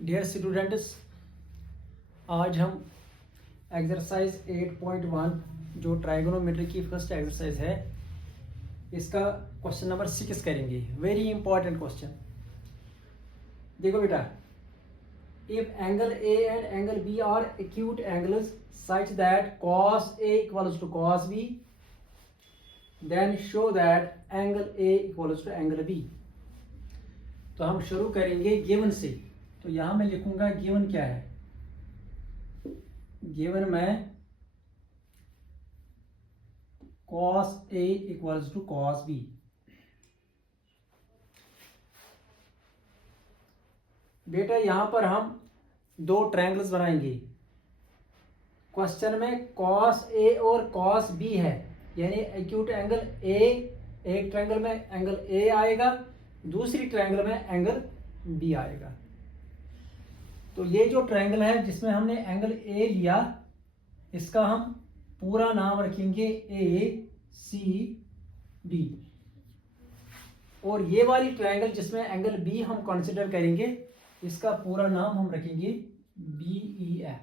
Dear students, आज हम exercise 8.1 जो ट्राइगोनोमेट्री की फर्स्ट एक्सरसाइज है, इसका क्वेश्चन नंबर 6 करेंगे। Very important question. देखो बेटा, if angle A and angle B are acute angles such that cos A equals to cos B, then show that angle A equals to angle B। तो हम शुरू करेंगे given से। तो यहां मैं लिखूंगा गिवन क्या है। गिवन में cos A equals to cos B। बेटा यहां पर हम दो ट्रायंगल्स बनाएंगे। क्वेश्चन में cos A और cos B है, यानी एक्यूट एंगल A, एक ट्रायंगल में एंगल A आएगा, दूसरी ट्रायंगल में एंगल B आएगा। तो ये जो ट्रायंगल है जिसमें हमने एंगल A लिया, इसका हम पूरा नाम रखेंगे ACD। और ये वाली ट्रायंगल जिसमें एंगल B हम कंसिडर करेंगे, इसका पूरा नाम हम रखेंगे BEF।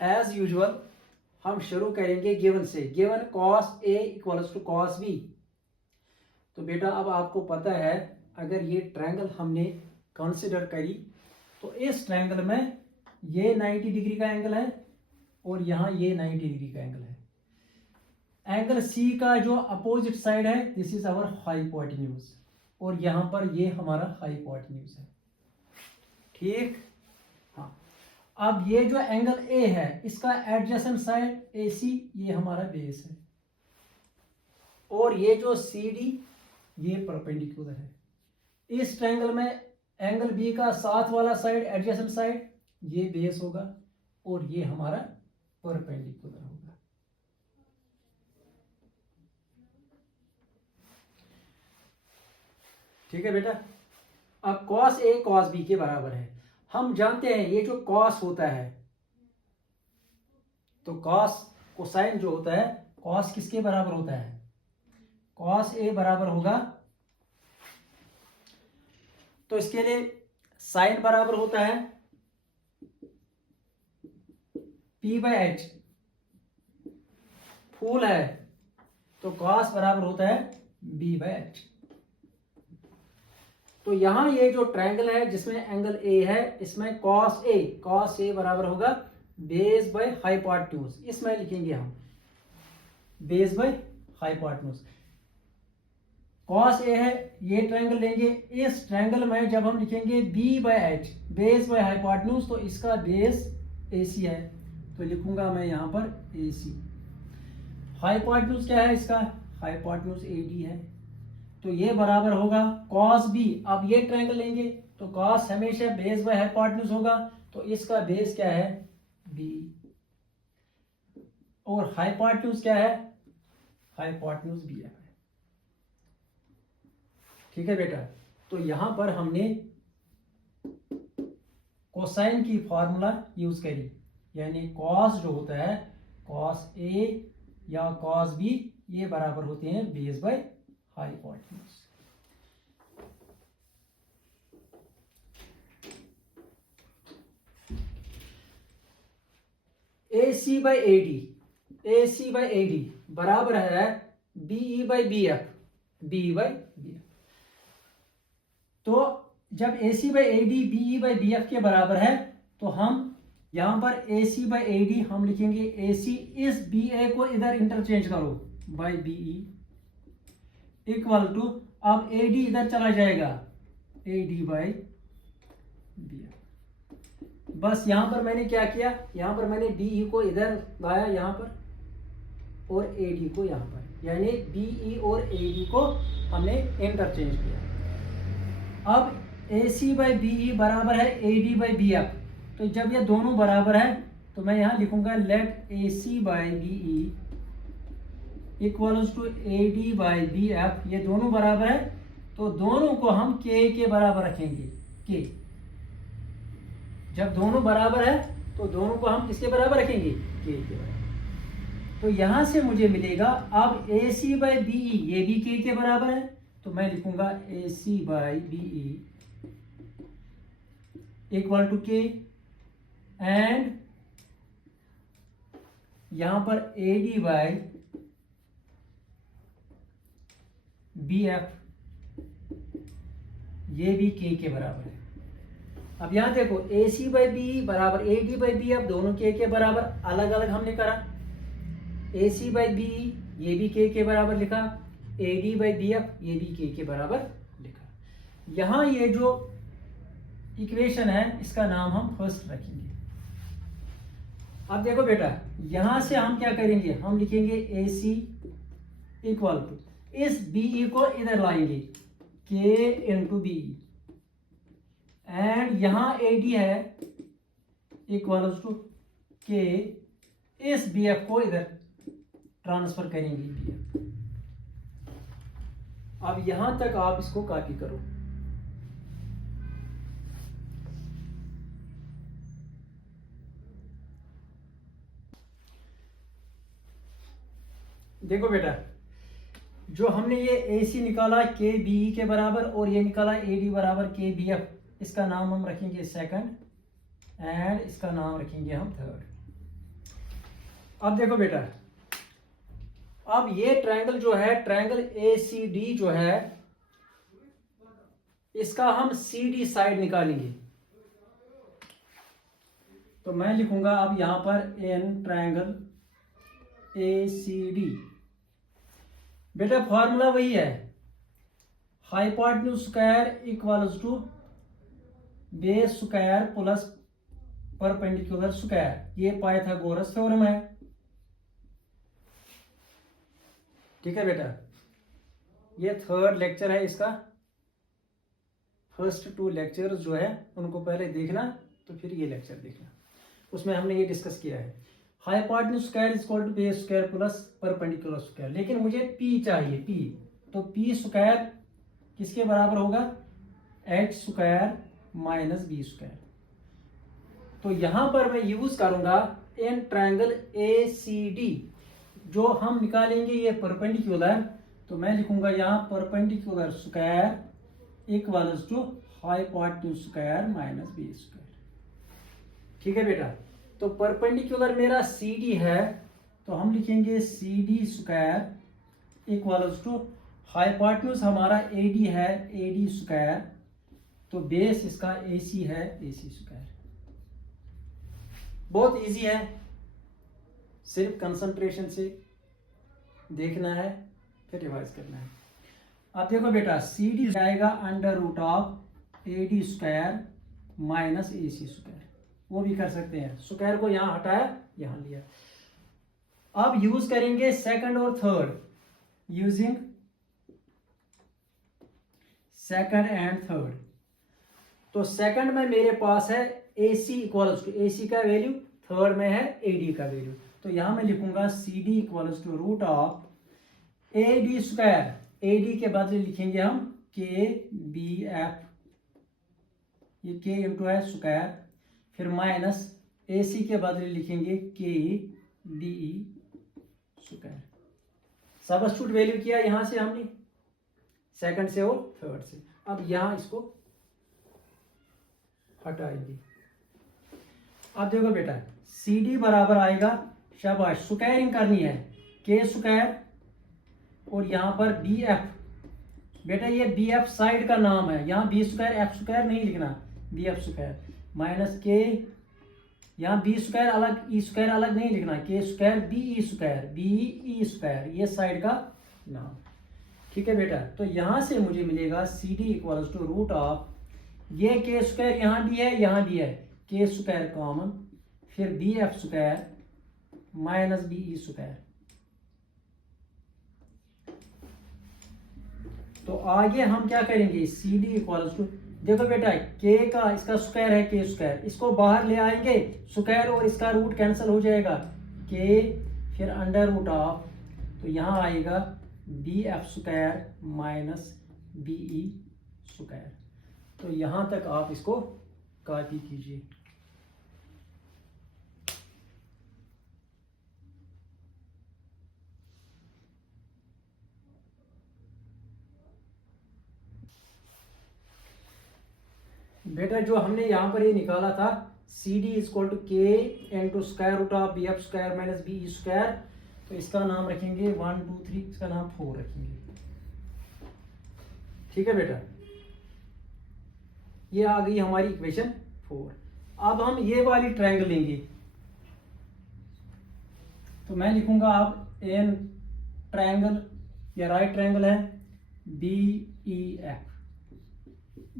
एज यूजुअल हम शुरू करेंगे गिवन से। Given cos A equals to cos B। तो बेटा अब आपको पता है, अगर ये ट्रायंगल हमने कंसिडर करी तो इस ट्रायंगल में ये 90 डिग्री का एंगल है और यहाँ ये 90 डिग्री का एंगल है। एंगल C का जो अपोजिट साइड है, दिस इज आवर हाइपोटेन्यूज, और यहाँ पर ये हमारा हाइपोटेन्यूज है। ठीक, हाँ। अब ये जो एंगल A है, इसका एडजेसेंट साइड AC, ये हमारा बेस है, और ये जो CD ये परपेंडिकुलर है। इस ट्रायंगल में एंगल B का साथ वाला साइड, एडजेसेंट साइड, ये बेस होगा और ये हमारा परपेंडिकुलर होगा। ठीक है बेटा। अब cos A cos B के बराबर है। हम जानते हैं ये जो cos होता है, तो cos कोसाइन जो होता है, cos किसके बराबर होता है? cos A बराबर होगा, तो इसके लिए साइन बराबर होता है P/H। फूल है तो cos बराबर होता है B/H। तो यहां ये जो ट्रायंगल है जिसमें एंगल A है, इसमें cos A बराबर होगा बेस बाय हाइपोटेन्यूज। इसमें लिखेंगे हम base by hypotenuse. cos A है, ये ट्रायंगल लेंगे। इस ट्रायंगल में जब हम लिखेंगे B/H, बेस बाय हाइपोटेन्यूज, तो इसका बेस AC है, तो लिखूंगा मैं यहां पर AC। हाइपोटेन्यूज क्या है इसका? हाइपोटेन्यूज AD है, तो ये बराबर होगा cos B। अब ये ट्रायंगल लेंगे तो cos हमेशा बेस बाय हाइपोटेन्यूज होगा, तो इसका बेस क्या है? B। और हाइपोटेन्यूज क्या है? हाइपोटेन्यूज BF है। ठीक है बेटा। तो यहां पर हमने कोसाइन की फॉर्मूला यूज करी, यानी cos जो होता है, cos A या cos B, ये बराबर होते हैं base by hypotenuse. AC by AD बराबर है BE बाय BF। तो जब AC by AD BE by BF के बराबर है, तो हम यहां पर AC बाय AD हम लिखेंगे AC, इस BA को इधर इंटरचेंज करो बाय BE इक्वल टू, अब AD इधर चला जाएगा AD बाय BF। बस यहां पर मैंने क्या किया, यहां पर मैंने BE को इधर लाया यहां पर, और AD को यहां पर, यानी BE और AD को हमने इंटरचेंज किया। अब AC बाय BE बराबर है AD बाय BF। तो जब ये दोनों बराबर है, तो मैं यहां लिखूंगा let AC by BE equals to AD by BF। ये दोनों बराबर है, तो दोनों को हम K के बराबर रखेंगे। K जब दोनों बराबर है, तो दोनों को हम किसके बराबर रखेंगे? K के बराबर। तो यहां से मुझे मिलेगा अब ए सी बाई बी ई, ये भी के बराबर है, तो मैं लिखूंगा A C by B E equal to K, and यहां पर A D by B F, ये भी के बराबर है। अब यहां देखो ए सी बाई बी बराबर A D by B F, दोनों के बराबर, अलग अलग हमने करा। ए सी बाई बी ये भी के बराबर लिखा, A D by B F ये भी के बराबर लिखा। यहां ये जो इक्वेशन है इसका नाम हम फर्स्ट रखेंगे। अब देखो बेटा, यहां से हम क्या करेंगे, हम लिखेंगे ए सी इक्वल टू, इस बीई को इधर लाएंगे के इंटू बी, एंड यहां ए डी है इक्वल टू के, इस बी एफ को इधर ट्रांसफर करेंगे बी एफ। अब यहां तक आप इसको कॉपी करो। देखो बेटा, जो हमने ये ए सी निकाला के बी के बराबर और ये निकाला ए डी बराबर के बी एफ, इसका नाम हम रखेंगे सेकंड एंड इसका नाम रखेंगे हम थर्ड। अब देखो बेटा, अब ये ट्रायंगल जो है, ट्रायंगल ए सी डी जो है, इसका हम सी डी साइड निकालेंगे। तो मैं लिखूंगा अब यहां पर in triangle A C D, बेटा फॉर्मूला वही है, hypotenuse square equals to base square plus perpendicular square, ये पाइथागोरस थ्योरम है। ठीक है बेटा, ये थर्ड लेक्चर है इसका, फर्स्ट 2 लेक्चर्स जो है उनको पहले देखना, तो फिर ये लेक्चर देखना, उसमें हमने ये डिस्कस किया है। Hypotenuse square is equal to base square plus perpendicular square, लेकिन मुझे पी चाहिए, पी, तो पी स्क्वायर किसके बराबर होगा, x square minus B square. तो यहां पर मैं यूज करूंगा इन ट्रायंगल ए सी डी, जो हम निकालेंगे ये परपेंडिकुलर, तो मैं लिखूंगा यहां perpendicular square equals to hypotenuse square minus B square. ठीक है बेटा, तो परपेंडिकुलर मेरा सी डी है, तो हम लिखेंगे C D square equals to hypotenuse हमारा ए डी है, ए डी स्क्वायर, तो बेस इसका ए सी है, ए सी स्क्वायर। बहुत इजी है, सिर्फ कंसंट्रेशन से देखना है, फिर रिवाइज करना है। अब देखो बेटा, सी डी आएगा under root of A D square minus A C square, वो भी कर सकते हैं, स्क्वायर को यहां हटाया, यहां लिया। अब यूज करेंगे सेकंड और third, using second and third. तो सेकंड में मेरे पास है ए सी इक्वल्स टू, ए सी का वैल्यू, थर्ड में है ए डी का वैल्यू, तो यहां मैं लिखूंगा C D equals to root of A D square, A D के बदले लिखेंगे हम के बी एफ, ये के इंटू है स्क्वायर, फिर माइनस ए सी के बदले लिखेंगे के D E square. Substitute value किया यहां से हमने, सेकंड से और थर्ड से। अब यहां इसको हटाएंगे। अब देखो बेटा, सी डी बराबर आएगा, शाबाश, स्क्वायरिंग करनी है, के स्क्वायर और यहां पर बी एफ, बेटा ये बी एफ साइड का नाम है, यहां बी स्क्वायर एफ स्क्वायर नहीं लिखना, बी एफ स्क्वायर माइनस के, यहाँ बी स्क्वायर अलग ई स्क्वायर अलग नहीं लिखना, K square B E square, B E square, ये साइड का नाम। ठीक है बेटा, तो यहां से मुझे मिलेगा C D equals to root of, ये के स्क्वायर यहां भी है, यहां भी है, के स्क्वायर कॉमन, फिर B F square minus B E square. तो आगे हम क्या करेंगे, सी डी इक्वल्स टू, देखो बेटा के का इसका स्क्वायर है, के स्क्वायर, इसको बाहर ले आएंगे, स्क्वायर और इसका रूट कैंसिल हो जाएगा, के फिर अंडर रूट ऑफ, तो यहां आएगा B F square minus B E square. तो यहां तक आप इसको कॉपी कीजिए। बेटा जो हमने यहाँ पर ये निकाला था C D is equal to K into square root of B F square minus B E square, तो इसका नाम रखेंगे 1 2 3, इसका नाम 4 रखेंगे। ठीक है बेटा, ये आ गई हमारी इक्वेशन 4। अब हम ये वाली ट्रायंगल लेंगे, तो मैं लिखूंगा आप एन ट्रायंगल या राइट ट्रायंगल है B E F.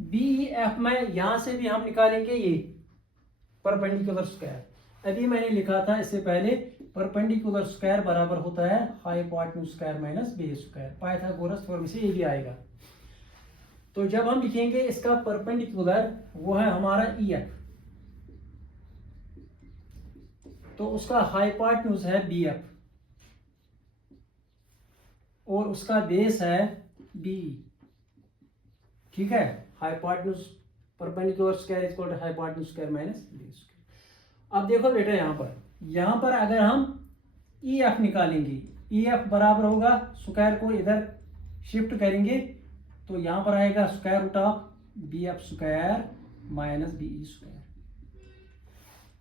B E F में यहां से भी हम निकालेंगे ये परपेंडिकुलर स्क्वायर। अभी मैंने लिखा था इससे पहले परपेंडिकुलर स्क्वायर बराबर होता है hypotenuse square minus base square, Pythagoras theorem से ये भी आएगा। तो जब हम लिखेंगे इसका परपेंडिकुलर वो है हमारा ई एफ, तो उसका हाइपोटेन्यूज है बी एफ और उसका बेस है बी। ठीक है, hypotenuse perpendicular square equal to hypotenuse square minus base square. अब देखो बेटा यहाँ पर अगर हम ई एफ निकालेंगे, ई एफ बराबर होगा स्क्वायर को इधर शिफ्ट करेंगे तो यहाँ पर आएगा square root of B F square minus B E square,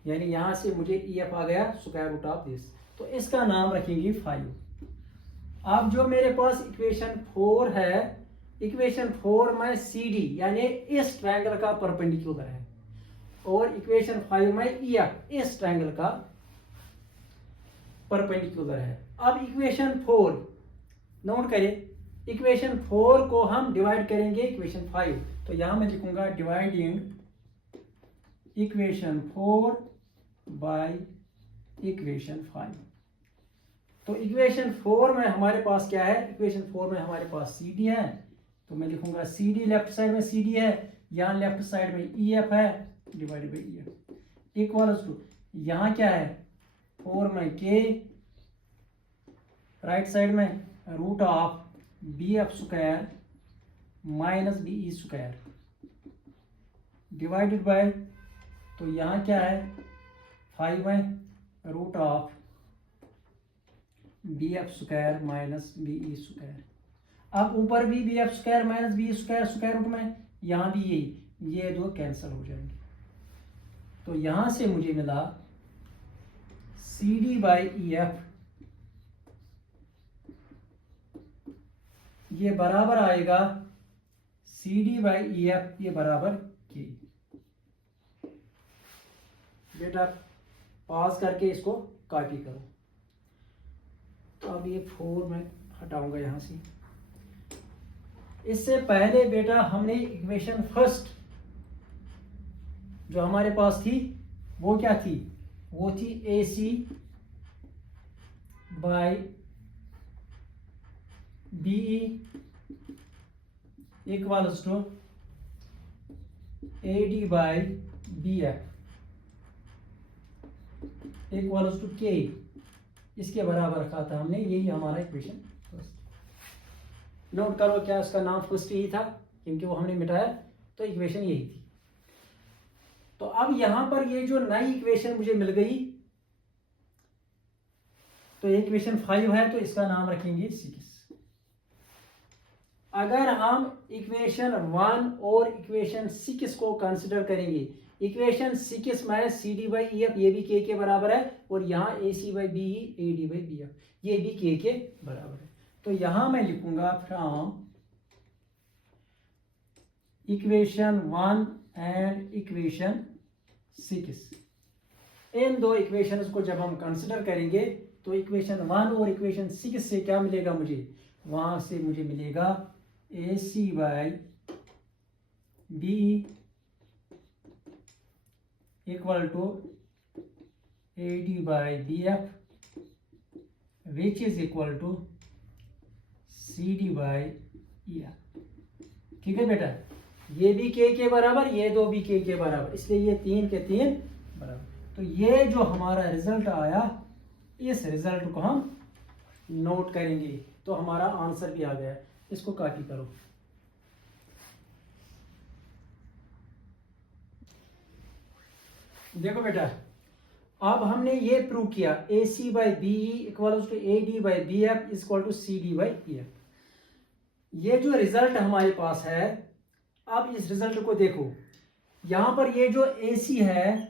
यानी यहां से मुझे ई एफ आ गया स्क्वायर रूट ऑफ दिस, तो इसका नाम रखेंगे 5। अब जो मेरे पास इक्वेशन 4 है, इक्वेशन 4 में सी डी यानी इस ट्रायंगल का परपेंडिकुलर है और इक्वेशन 5 में ई एफ इस ट्रायंगल का परपेंडिकुलर है। अब इक्वेशन 4 नोट करें, इक्वेशन 4 को हम डिवाइड करेंगे इक्वेशन 5, तो यहां मैं लिखूंगा डिवाइडिंग इक्वेशन 4 बाय इक्वेशन 5। तो इक्वेशन 4 में हमारे पास क्या है, इक्वेशन 4 में हमारे पास सी डी है, तो मैं लिखूंगा सी डी, लेफ्ट साइड में सी डी है, यहाँ लेफ्ट साइड में ई एफ है divided by E F equals to यहाँ क्या है 4 में के, राइट साइड में root of B F square minus B E square divided by, तो यहाँ क्या है 5 में root of B F square minus B E square. अब ऊपर भी B F square minus B square square root में, यहाँ भी यही, ये दो कैंसिल हो जाएंगे, तो यहाँ से मुझे मिला C D by E F, ये बराबर आएगा C D by E F, ये बराबर के। बेटा पॉज करके इसको कॉपी करो, तो अब ये 4 में हटाऊंगा यहां से। इससे पहले बेटा हमने इक्वेशन फर्स्ट जो हमारे पास थी वो क्या थी, वो थी A C by B E equals to A D by B F equals to K, इसके बराबर रखा था हमने, यही हमारा इक्वेशन फर्स्ट। नोट करो क्या इसका नाम फर्स्ट ही था, क्योंकि वो हमने मिटाया, तो इक्वेशन यही थी। तो अब यहां पर ये जो नई इक्वेशन मुझे मिल गई, तो इक्वेशन 5 है, तो इसका नाम रखेंगे 6। अगर हम इक्वेशन 1 और इक्वेशन 6 को कंसिडर करेंगे, इक्वेशन 6 में C D by E F ये भी के बराबर है, और यहाँ A C by B E A D by B F ये भी के बराबर है, तो यहां मैं लिखूंगा फ्रॉम इक्वेशन 1 एंड इक्वेशन 6। इन दो इक्वेशंस को जब हम कंसिडर करेंगे तो इक्वेशन 1 और इक्वेशन 6 से क्या मिलेगा मुझे, वहां से मुझे मिलेगा A C by B equal to A D by B F which is equal to C D by E F. ठीक है बेटा, ये भी के बराबर, ये दो भी के बराबर, इसलिए ये 3 के 3 बराबर। तो ये जो हमारा रिजल्ट आया, इस रिजल्ट को हम नोट करेंगे, तो हमारा आंसर भी आ गया। इसको कॉपी करो। देखो बेटा, अब हमने ये प्रूव किया A C by B E equal to A D by B F is equal to C D by E F. ये जो रिजल्ट हमारे पास है, अब इस रिजल्ट को देखो, यहां पर ये जो AC है,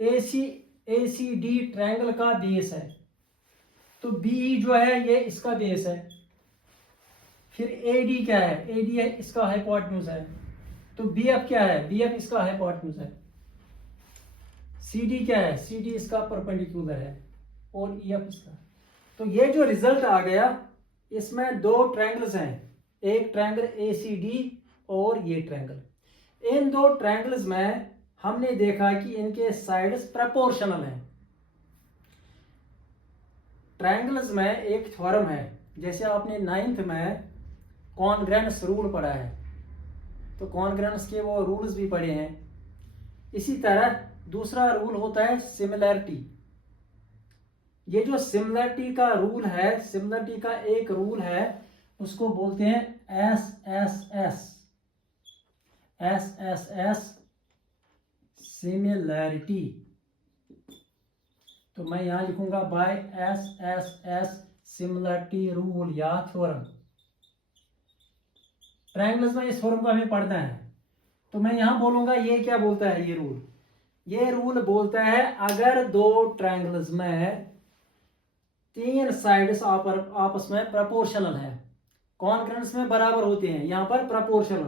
ACD ट्रायंगल का बेस है, तो BE जो है ये इसका बेस है। फिर AD क्या है? AD है इसका हाइपोटेन्यूज है। तो BF क्या है? BF इसका हाइपोटेन्यूज है। CD क्या है? CD इसका परपेंडिकुलर है और EF इसका। तो ये जो रिजल्ट आ गया, इसमें दो ट्रायंगल्स हैं, एक ट्रायंगल ACD और ये ट्रायंगल। इन दो ट्रायंगल्स में हमने देखा कि इनके साइड्स प्रोपोर्शनल हैं। ट्रायंगल्स में एक थ्योरम है, जैसे आपने 9th में कॉन्ग्रेंस रूल पढ़ा है, तो कॉन्ग्रेंस के वो रूल्स भी पढ़े हैं। इसी तरह दूसरा रूल होता है सिमिलैरिटी। ये जो सिमिलरिटी का रूल है, सिमिलरिटी का एक रूल है, उसको बोलते हैं SSS सिमिलरिटी। तो मैं यहां लिखूंगा बाय SSS सिमिलरिटी रूल या थ्योरम। ट्रायंगल्स में इस थ्योरम को हमें पढ़ना है, तो मैं यहां बोलूंगा ये क्या बोलता है ये रूल। ये रूल बोलता है अगर दो ट्रायंगल्स में तीन साइड्स आपस में प्रोपोर्शनल है, कॉन्ग्रेंस में बराबर होते हैं, यहां पर प्रोपोर्शनल,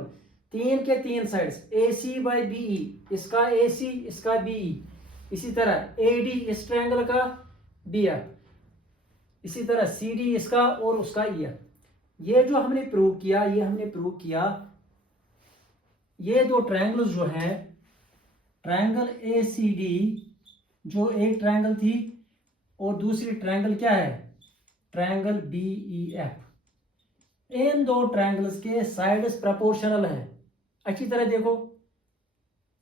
तीन के तीन साइड्स AC बाई BE, इसका AC इसका BE, इसी तरह AD इस ट्रायंगल का BF, इसी तरह CD इसका और उसका EF। ये जो हमने प्रूव किया, ये हमने प्रूव किया ये दो ट्रायंगल्स जो हैं, ट्रायंगल ACD जो एक ट्रायंगल थी और दूसरी ट्रायंगल क्या है? Triangle BEF। इन दो ट्रायंगल्स के साइड्स प्रोपोर्शनल है। अच्छी तरह देखो,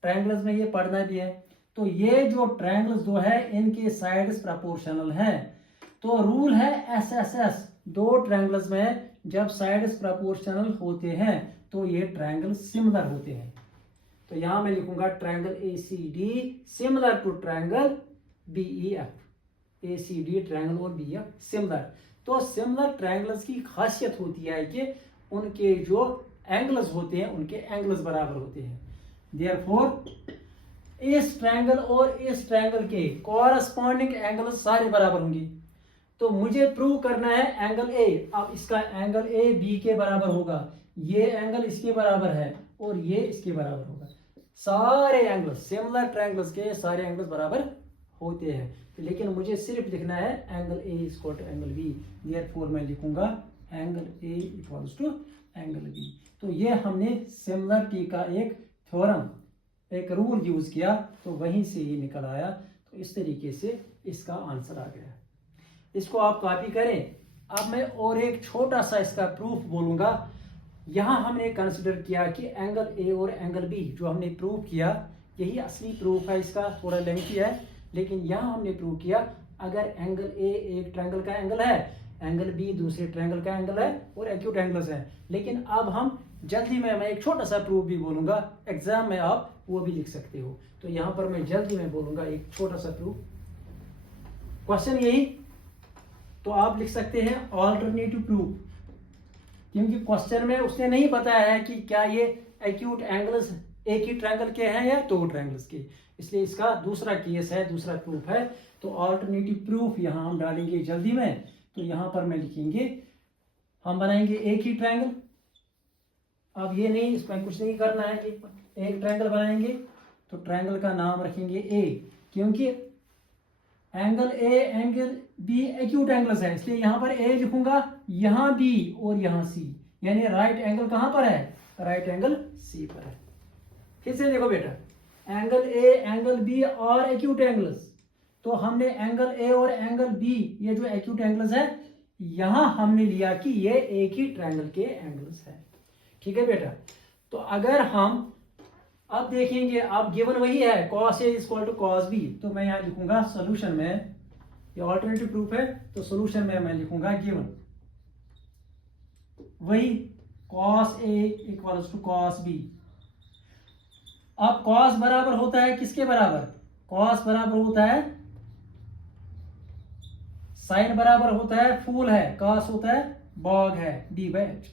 ट्रायंगल्स में ये पढ़ना भी है। तो ये जो ट्रायंगल्स दो है इनके साइड्स प्रोपोर्शनल है। तो रूल है SSS, दो ट्रायंगल्स में जब साइड्स प्रोपोर्शनल होते हैं तो ये ट्रायंगल सिमिलर होते हैं। तो यहां मैं लिखूंगा triangle ACD similar to triangle BEF। ACD triangle और BEF सिमिलर। तो सिमिलर ट्रायंगल्स की खासियत होती है कि उनके जो एंगल्स होते हैं उनके एंगल्स बराबर होते हैं। देयरफॉर इस ट्रायंगल और इस ट्रायंगल के कॉरस्पॉन्डिंग एंगल्स सारे बराबर होंगे। तो मुझे प्रूव करना है एंगल A। अब इसका एंगल A B के बराबर होगा, ये एंगल इसके बराबर है और ये इसके बराबर होगा। सारे एंगल्स, सिमिलर ट्रायंगल्स के सारे एंगल्स बराबर होते हैं। तो लेकिन मुझे सिर्फ लिखना है angle A equal to angle B। Therefore मैं लिखूंगा angle A equals to angle B। तो ये हमने सिमिलरिटी का एक थ्योरम, एक रूल यूज किया, तो वहीं से ये निकल आया। तो इस तरीके से इसका आंसर आ गया। इसको आप कॉपी करें। अब मैं और एक छोटा सा इसका प्रूफ बोलूंगा। यहां हमने कंसिडर किया कि एंगल A और एंगल B जो हमने प्रूव किया, यही असली प्रूफ है, इसका थोड़ा लेंथी है, लेकिन यहां हमने प्रूव किया अगर एंगल A एक ट्रायंगल का एंगल है, एंगल B दूसरे ट्रायंगल का एंगल है और एक्यूट एंगल्स है। लेकिन अब हम जल्दी में मैं एक छोटा सा प्रूफ भी बोलूंगा, एग्जाम में आप वो भी लिख सकते हो। तो यहां पर मैं जल्दी में बोलूंगा एक छोटा सा प्रूफ। क्वेश्चन यही, तो आप लिख सकते हैं ऑल्टरनेटिव प्रूफ, क्योंकि क्वेश्चन में उसने नहीं बताया है कि क्या ये एक्यूट एंगल्स एक ही ट्रायंगल के हैं या दो ट्रायंगल्स के, इसलिए इसका दूसरा केस है, दूसरा प्रूफ है। तो ऑल्टरनेटिव प्रूफ यहां हम डालेंगे जल्दी में। तो यहां पर मैं लिखेंगे, हम बनाएंगे एक ही ट्रायंगल। अब ये नहीं, इसमें कुछ नहीं करना है, एक ट्रायंगल बनाएंगे, तो ट्रायंगल का नाम रखेंगे A, क्योंकि angle A angle B acute angles है, इसलिए यहां पर A लिखूंगा, यहां B और यहां C, यानी राइट एंगल कहां पर है? राइट एंगल C पर है। फिर से देखो बेटा, एंगल A एंगल B और एक्यूट एंगल्स, तो हमने एंगल A और एंगल B ये जो एक्यूट एंगल्स है, यहां हमने लिया कि ये एक ही ट्रायंगल के एंगल्स है। ठीक है बेटा। तो अगर हम अब देखेंगे, अब गिवन वही है cos A equal to cos B, तो मैं यहां लिखूंगा सोल्यूशन में, ये ऑल्टरनेटिव प्रूफ है, तो सोल्यूशन में मैं लिखूंगा गिवन वही cos A equal to cos B। अब cos बराबर होता है किसके बराबर? cos बराबर होता है, साइन बराबर होता है फूल है, cos होता है बॉग है, D/H।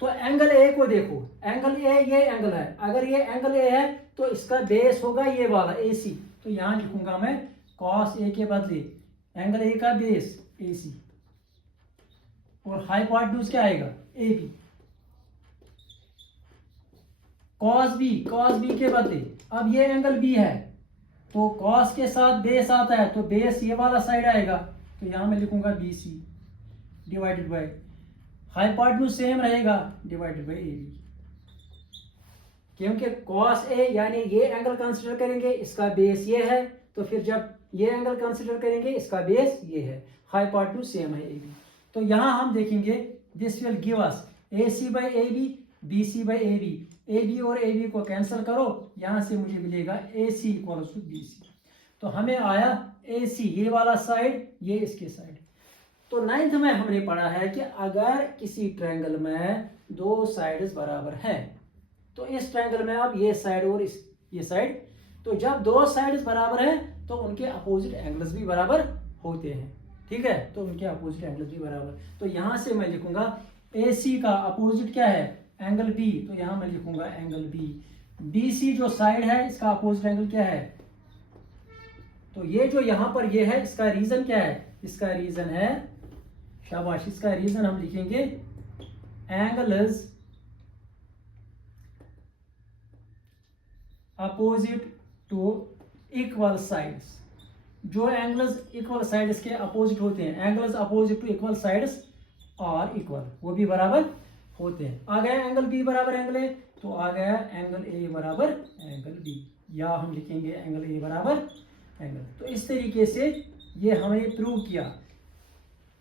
तो एंगल ए को देखो, एंगल ए ये एंगल है, अगर ये एंगल ए है तो इसका बेस होगा ये वाला ए सी, तो यहां लिखूंगा मैं कॉस ए के बदले एंगल ए का बेस ए सी, और हाइपोटेन्यूज क्या आएगा ए बी। कॉस बी के बदले अब ये एंगल बी है तो कॉस के साथ बेस आता है तो बेस ये वाला साइड आएगा, तो यहां मैं लिखूंगा B C divided by hypotenuse same रहेगा डिवाइडेड बाय ए बी, क्योंकि कॉस ए यानी ये एंगल कंसीडर करेंगे इसका बेस ये है, तो फिर जब ये एंगल कंसीडर करेंगे इसका बेस ये है, हाइपोटेन्यूज सेम है ए बी। तो यहां हम देखेंगे this will give us A C by A B, B C by A B, A B और ए बी को कैंसिल करो, यहां से मुझे मिलेगा A C equal to B C. तो हमें आया ए सी ये वाला साइड, ये इसके साइड। तो 9th में हमने पढ़ा है कि अगर किसी ट्रायंगल में दो साइड्स बराबर हैं, तो इस ट्रायंगल में अब ये साइड और ये साइड, तो जब दो साइड्स बराबर हैं तो उनके अपोजिट एंगल्स भी बराबर होते हैं, ठीक है, तो उनके अपोजिट एंगल्स भी बराबर। तो यहां से मैं लिखूंगा ए सी का अपोजिट क्या है एंगल बी, तो यहां मैं लिखूंगा एंगल बी। बी सी जो साइड है इसका अपोजिट एंगल क्या है, तो ये जो यहां पर ये है इसका रीजन क्या है, इसका रीजन है, शाबाश, इसका रीजन हम लिखेंगे angles opposite to equal sides. जो एंगल्स इक्वल साइड्स के अपोजिट होते हैं, angles opposite to equal sides और इक्वल, वो भी बराबर होते हैं। आ गया एंगल बी बराबर एंगल ए, तो आ गया एंगल ए बराबर एंगल बी, या हम लिखेंगे एंगल ए बराबर एंगल। तो इस तरीके से ये हमने प्रूव किया,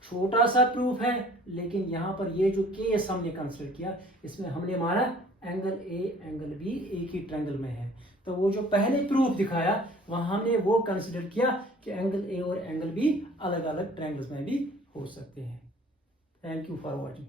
छोटा सा प्रूफ है, लेकिन यहां पर ये जो केस हमने कंसिडर किया इसमें हमने माना एंगल ए एंगल बी एक ही ट्रायंगल में है। तो वो जो पहले प्रूफ दिखाया वहां हमने वो कंसिडर किया कि एंगल ए और एंगल बी अलग अलग ट्रायंगल्स में भी हो सकते हैं। Thank you for watching.